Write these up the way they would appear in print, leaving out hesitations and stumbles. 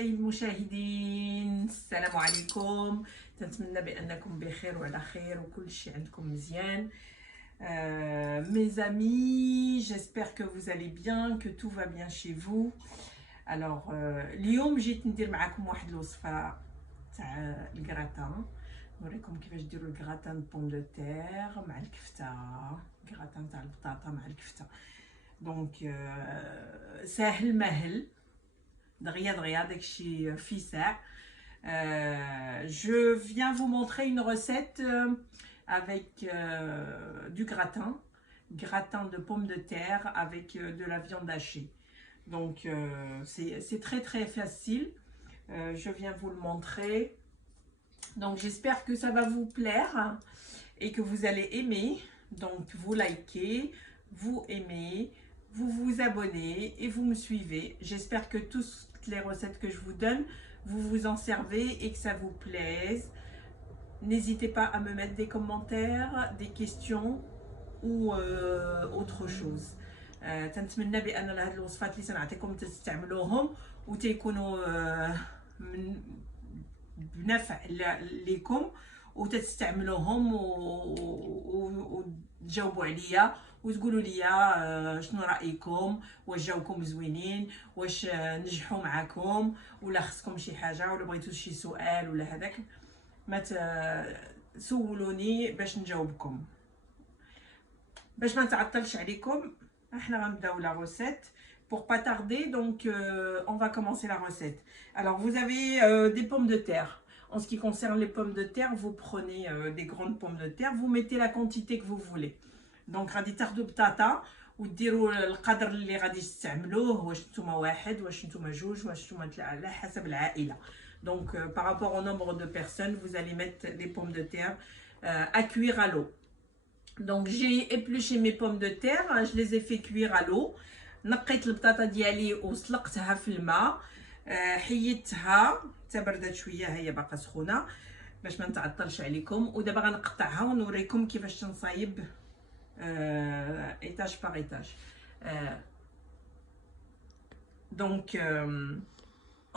أعزائي المشاهدين، السلام عليكم. نتمنى بأنكم بخير وعلى خير وكل شيء عندكم مزيان. Mes amis, j'espère que vous allez bien, que tout va bien chez vous. Alors اليوم جيت ندير معكم واحد الوصفة تاع الكراتان. نوريكم كيفاش ديروا الكراتان بوم دو تير مع الكفتة، الكراتان تاع البطاطا مع الكفتة. دونك ساهل ماهل دغيا دغيا داكشي في ساع. Je viens vous montrer une recette avec du gratin de pommes de terre avec de la viande hachée. Donc c'est très très facile. Je viens vous le montrer. Donc j'espère que ça va vous plaire et que vous allez aimer. Donc vous likez, vous aimez, vous vous abonnez et vous me suivez. J'espère que toutes les recettes que je vous donne, vous vous en servez et que ça vous plaise. N'hésitez pas à me mettre des commentaires, des questions ou autre chose. تنتمنى بان هاد الوصفات اللي سنعطيكم تستعملوهم وتيكونوا بنفع لكم وتستعملوهم وتجاوبوا عليا وتقولوا لي شنو رايكم، واش جاوكم زوينين، واش نجحوا معكم، ولا خصكم شي حاجه، ولا بغيتوا شي سؤال ولا هذاك، ما تسولوني باش نجاوبكم. باش ما نتعطلش عليكم احنا غنبداو la recette pour pas tarder. Donc on va commencer la recette. Alors vous avez des pommes de terre. En ce qui concerne les pommes de terre, vous prenez des grandes pommes de terre, vous mettez la quantité que vous voulez. Donc غادي تاخذوا بطاطا وديروا القدر اللي غادي تستعملوه، واش نتوما واحد، واش نتوما جوج، واش نتوما ثلاثة، على حسب العائله. Donc par rapport au nombre de personnes, vous allez mettre les pommes de terre à cuire à l'eau. Donc j'ai épluché mes pommes de terre, je les ai fait cuire à l'eau. نقيت البطاطا ديالي وسلقتها في الماء، حيدتها حتى بردات شويه، هي باقا سخونه باش ما نتعطلش عليكم. ودابا غنقطعها ونوريكم كيفاش تنصايب étage par étage. Donc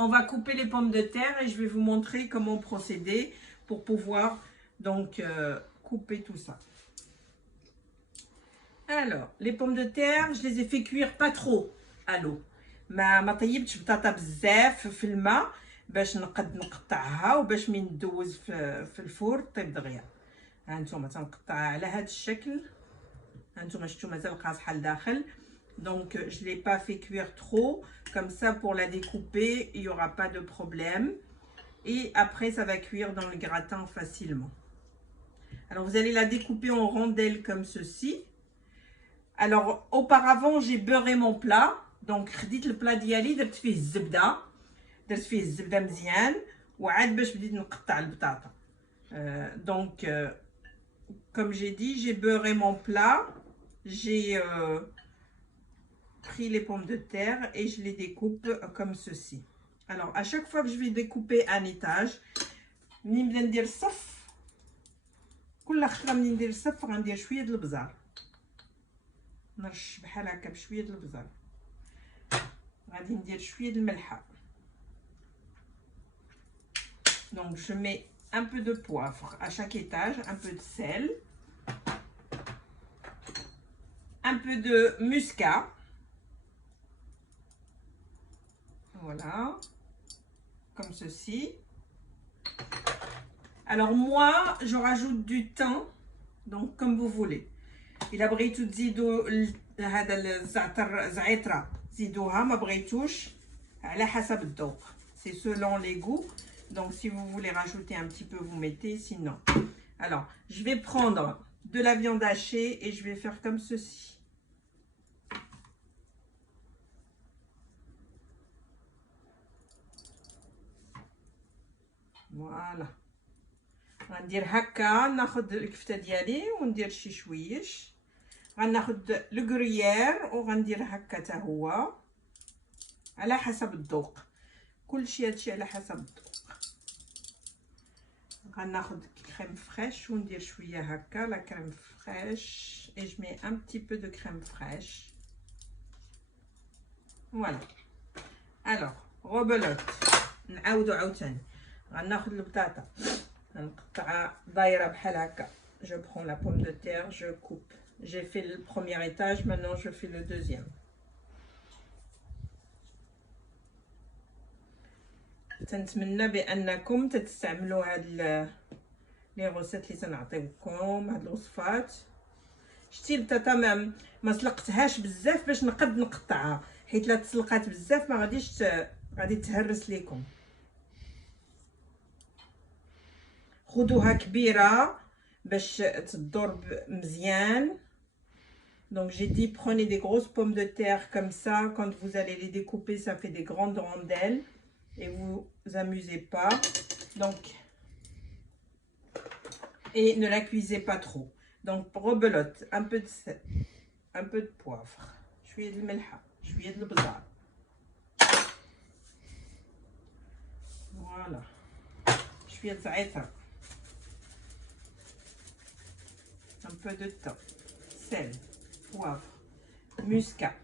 on va couper les pommes de terre et je vais vous montrer comment procéder pour pouvoir donc couper tout ça. Alors les pommes de terre, je les ai fait cuire pas trop à l'eau. ما طيبتش بطاطا بزاف في الماء باش نقد نقطعها وباش من ندوز في الفور طيب دغيا. ها نتوما تنقطعها على هذا الشكل، ها نتوما شفتوا مازال قاصحه لداخل. Donc je l'ai pas fait cuire trop, comme ça pour la découper il y aura pas de problème et après ça va cuire dans le gratin facilement. Alors vous allez la découper en rondelles comme ceci. Alors auparavant j'ai beurré mon plat. Donc خديت البلا ديالي درت فيه الزبده، مزيان، وعاد باش بديت نقطع البطاطا. Donc comme j'ai dit, j'ai beurré mon plat, j'ai pris les pommes de terre et je les découpe comme ceci. Alors à chaque fois que je vais découper un étage, ملي نبدا ندير الصف، كل خطره ملي ندير الصف غندير شويه د البزار، نرش بحال هكا بشويه د البزار، غادي ندير شويه د الملحه. Donc je mets un peu de poivre à chaque étage, un peu de sel, un peu de muscat, voilà, comme ceci. Alors moi je rajoute du thym, donc comme vous voulez. إلا بغيتو تزيدوا هذا الزعتر زعترة زيدوها، ما بغيتوش على حسب الذوق، c'est selon les goûts. Donc si vous voulez rajouter un petit peu, vous mettez, sinon. Alors je vais prendre de la viande hachée et je vais faire comme ceci. Voilà. غندير هكا، ناخذ الكفته ديالي وندير شي شويش، غناخذ لو غريير وغندير هكا حتى هو على حسب الذوق. كلشي هادشي على حسب الذوق. غناخذ crème fraîche وندير شويه هكا لا crème fraîche et je mets un petit peu de crème fraîche. Voilà. Alors rebelote. نعاودو عاوتاني. غناخد البطاطا غنقطعها دايره بحال هكا. Je prends la pomme de terre, je coupe. J'ai fait le premier étage, maintenant je fais le deuxième. تنتمنى بانكم تستعملوا هاد لي غوسيت اللي تنعطيوكم، هاد الوصفات. شتي البطاطا ما سلقتهاش بزاف باش نقد نقطعها، حيت لا تسلقات بزاف ما غادي تهرس ليكم. خدوها كبيره باش تدور مزيان. Donc j'ai dit prenez des grosses pommes de terre comme ça, quand vous allez les découper ça fait des grandes rondelles et vous amusez pas. Donc et ne la cuisez pas trop. Donc rebelote, un peu de sel, un peu de poivre, شويه د الملحه، شويه د البزار. Voilà. شويه د زعتر. Un peu de thym, sel, poivre, muscat.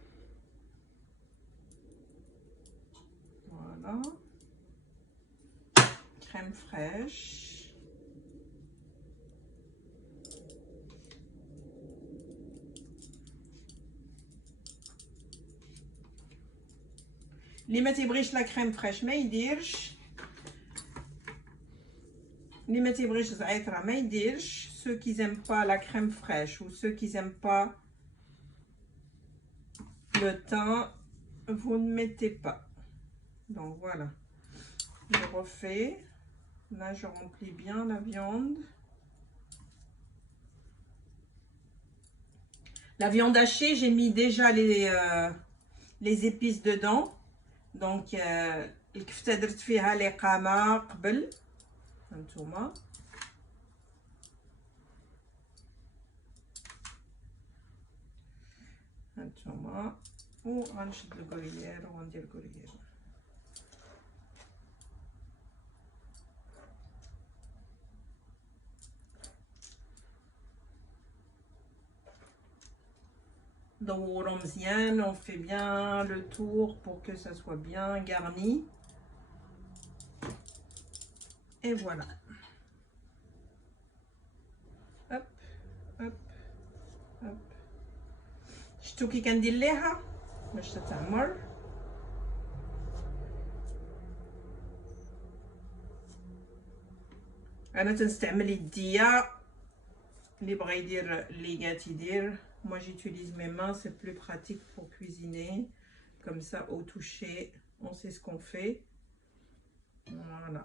Voilà. Crème fraîche. اللي ما تيبغيش لا كريم فريش ما يديرش، اللي ما تيبغيش زعتره ما يديرش. ceux qui n'aiment pas la crème fraîche ou ceux qui n'aiment pas le thym, vous ne mettez pas. Donc voilà, je refais. Là je remplis bien la viande. La viande hachée, j'ai mis déjà les épices dedans. Donc الكفتة درت فيها لقامة قبل، هانتوما. هانتوما وغنشد الكوريير وغندير الكوريير. دوروا مزيان. On fait bien le tour pour que ça soit bien garni. Et voilà. Hop hop hop. شتو كي كندير ليها باش تتعمر. انا تنستعمل يديا، اللي بغا يدير الليغات يدير. Moi j'utilise mes mains, c'est plus pratique pour cuisiner. Comme ça au toucher, on sait ce qu'on fait. Voilà.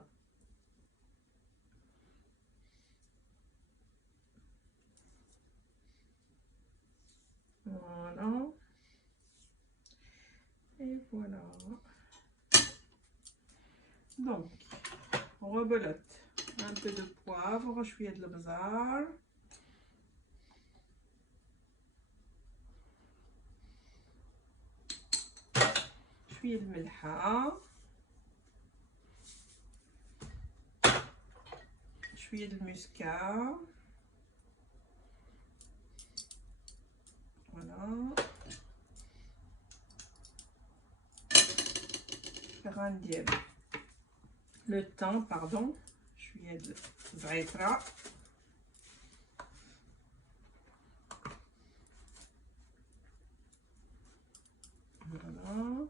Voilà. Et voilà. Donc, on rebelote. Un peu de poivre, شوية د البزار. شوية الملحة. شوية المسكا. Voilà. غندير le thym, pardon. شوية د الزعترة. فوالا.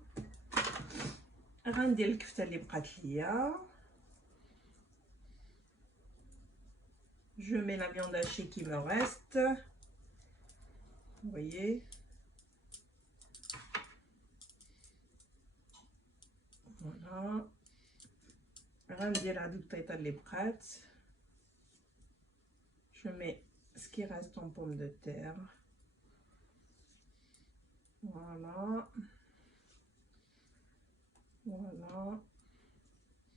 غندير الكفتة اللي بقات ليا. Je mets la viande hachée qui me reste. Vous voyez. Voilà. غندير هاد البطيطة اللي بقات. Je mets ce qui reste en pomme de terre. Voilà. Voilà.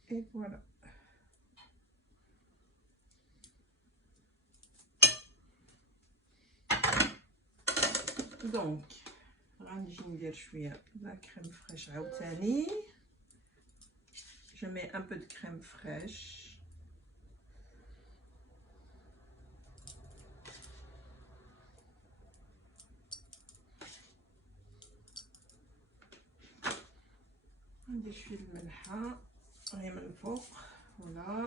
Et voilà. Donc غنجي ندير شوية لا كريم فريش عاوتاني. Je mets un peu de crème fraîche. ندير شوية الملحة. هي من فوق. فوالا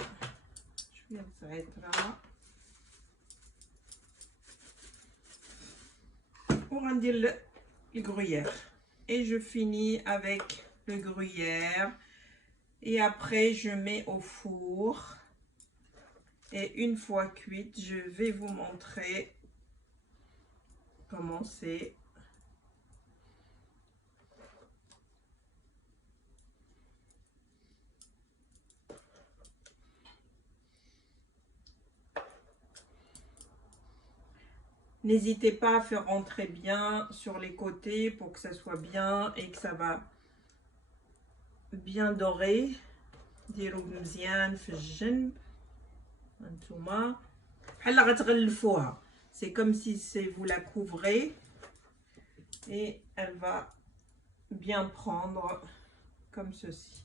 شويه زعتره وغندير le gruyère et je finis avec le gruyère et après je mets au four et une fois cuite je vais vous montrer comment c'est. N'hésitez pas à faire rentrer bien sur les côtés pour que ça soit bien et que ça va bien dorer. ديروا مزيان في الجنب هانتوما بحال غتغلفوها. C'est comme si vous la couvrez et elle va bien prendre comme ceci.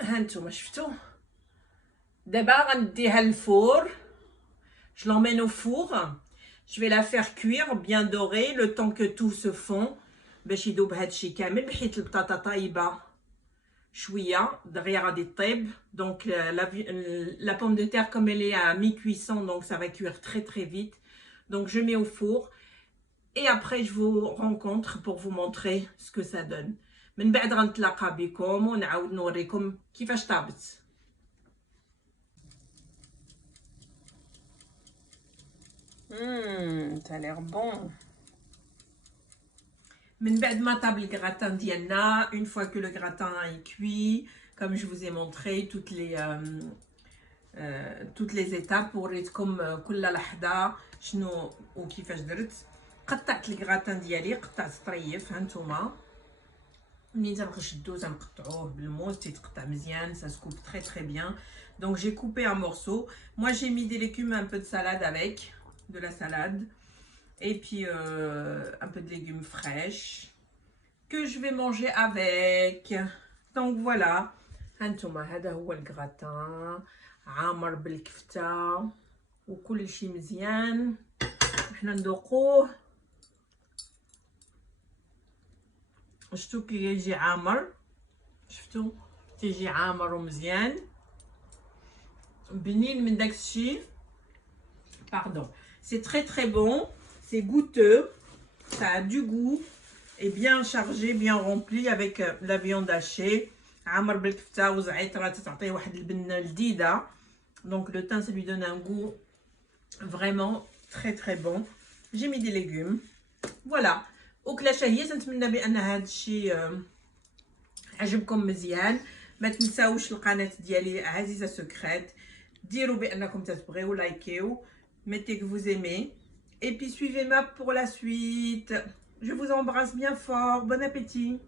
هانتوما شفتوا دابا غنديها للفور. Je l'emmène au four. Je vais la faire cuire bien dorée le temps que tout se fond باش يذوب هادشي كامل بحيث البطاطا طايبه شويه دغيا غادي طيب. Donc la pomme de terre comme elle est à mi-cuisson, donc ça va cuire très très vite. Donc je mets au four et après je vous rencontre pour vous montrer ce que ça donne. من بعد غنتلاقى بكم ونعاود نوريكم كيفاش طابت. Ça a l'air bon. من بعد ما طاب الgratin ديالنا, une fois que le gratin est cuit, comme je vous ai montré toutes les étapes وريتكم كل لحظه شنو وكيفاش درت. قطعت الgratin ديالي, قطعت طريف هانتوما. ملي تنشدو تنقطعوه بالموس تيتقطع مزيان, ça se coupe très très bien. Donc j'ai coupé en morceaux. Moi j'ai mis des légumes, un peu de salade avec, de la salade, et puis un peu de légumes fraîches que je vais manger avec. Donc voilà. هانتوما هذا هو الgratin عامر بالكفته وكل شيء مزيان. احنا ندوقوه. شفتوا كي يجي عامر, شفتوا تيجي عامر ومزيان بنين من داكشي. Pardon. C'est très très bon, c'est goûteux, ça a du goût et bien chargé, bien rempli avec la viande hachée. عامر بالكفته وزعتره تعطيه واحد البنه لذيذه. Donc le thym ça lui donne un goût vraiment très très bon. J'ai mis des légumes. Voilà. وكله شهيه. نتمنى بان هذا الشيء عجبكم مزيان. ما تنساوش القناه ديالي عزيزه سكريت. ديروا بانكم تتبغيو لايكيو. mettez que vous aimez et puis suivez-moi pour la suite. Je vous embrasse bien fort. Bon appétit.